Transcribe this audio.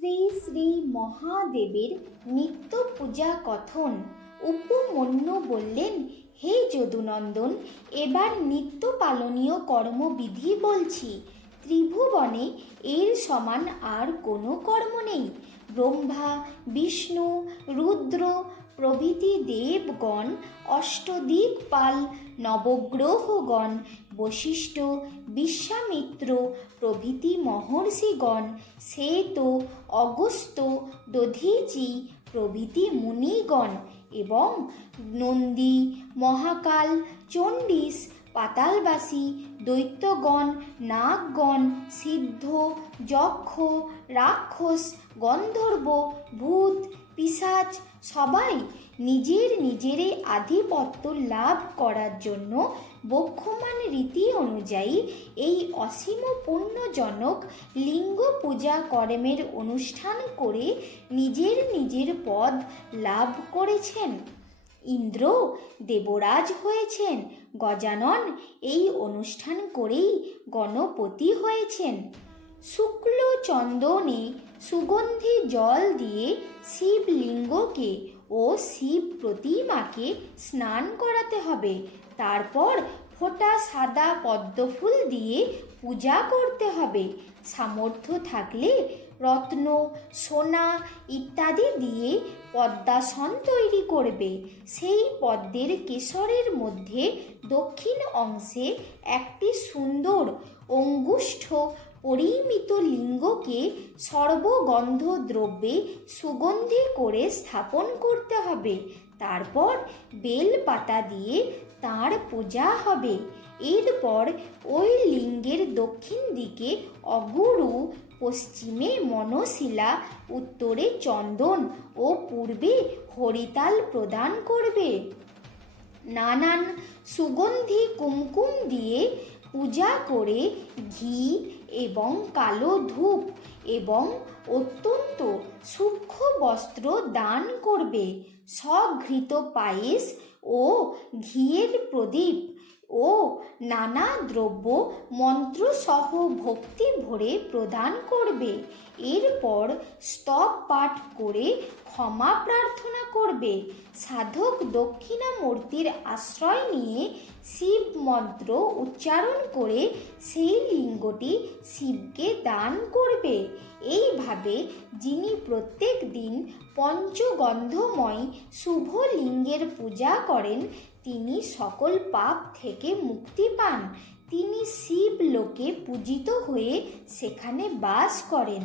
শ্রী শ্রী মহাদেবের নিত্য পূজা কথন। উপমন্যু বললেন, হে যদুনন্দন, এবার নিত্য পালনীয় কর্মবিধি বলছি। ত্রিভুবনে এর সমান আর কোনো কর্ম নেই। ব্রহ্মা, বিষ্ণু, রুদ্র প্রভৃতি দেবগণ, অষ্টদিক্পাল, নবগ্রহগণ, বশিষ্ঠ, বিশ্বামিত্র প্রভৃতি মহর্ষিগণ, শ্বেত, অগস্ত্য, দধীচি প্রভৃতি মুনিগণ এবং নন্দী, মহাকাল, চণ্ডীশ, পাতালবাসী, দৈত্যগণ, নাগগণ, সিদ্ধ, যক্ষ, রাক্ষস, গন্ধর্ব, ভূত, পিশাচ সবাই নিজের নিজের আধিপত্য লাভ করার জন্য বক্ষমান রীতি অনুযায়ী এই অসীম পুণ্যজনক লিঙ্গ পূজা কর্মের অনুষ্ঠান করে নিজের নিজের পদ লাভ করেছেন। ইন্দ্র দেবরাজ হয়েছেন, গজানন এই অনুষ্ঠান করেই গণপতি হয়েছেন। শুক্ল চন্দনে সুগন্ধি জল দিয়ে শিবলিঙ্গকে ও শিব প্রতিমাকে স্নান করাতে হবে। তারপর ফোঁটা সাদা পদ্মফুল দিয়ে পূজা করতে হবে। সামর্থ্য থাকলে রত্ন, সোনা ইত্যাদি দিয়ে পদ্মাসন তৈরি করবে। সেই পদ্মের কেশরের মধ্যে দক্ষিণ অংশে একটি সুন্দর অঙ্গুষ্ঠ পরিমিত লিঙ্গকে সর্বগন্ধ দ্রব্যে সুগন্ধি করে স্থাপন করতে হবে। তারপর বেল পাতা দিয়ে তাঁর পূজা হবে। এরপর ওই লিঙ্গের দক্ষিণ দিকে অগুরু, পশ্চিমে মনশিলা, উত্তরে চন্দন ও পূর্বে হরিতাল প্রদান করবে। নানান সুগন্ধি কুমকুম দিয়ে পূজা করে ঘি এবং কালো ধূপ এবং অত্যন্ত সূক্ষ্ম বস্ত্র দান করবে। স্বঘৃত পায়েস ও ঘিয়ের প্রদীপ ও নানা দ্রব্য মন্ত্রসহ ভক্তি ভরে প্রদান করবে। এরপর স্তব পাঠ করে ক্ষমা প্রার্থনা করবে। সাধক দক্ষিণামূর্তির আশ্রয় নিয়ে শিব মন্ত্র উচ্চারণ করে সেই লিঙ্গটি শিবকে দান করবে। এইভাবে যিনি প্রত্যেক দিন পঞ্চগন্ধময় শুভ লিঙ্গের পূজা করেন তিনি সকল পাপ থেকে মুক্তি পান। তিনি শিব লোকে পূজিত হয়ে সেখানে বাস করেন।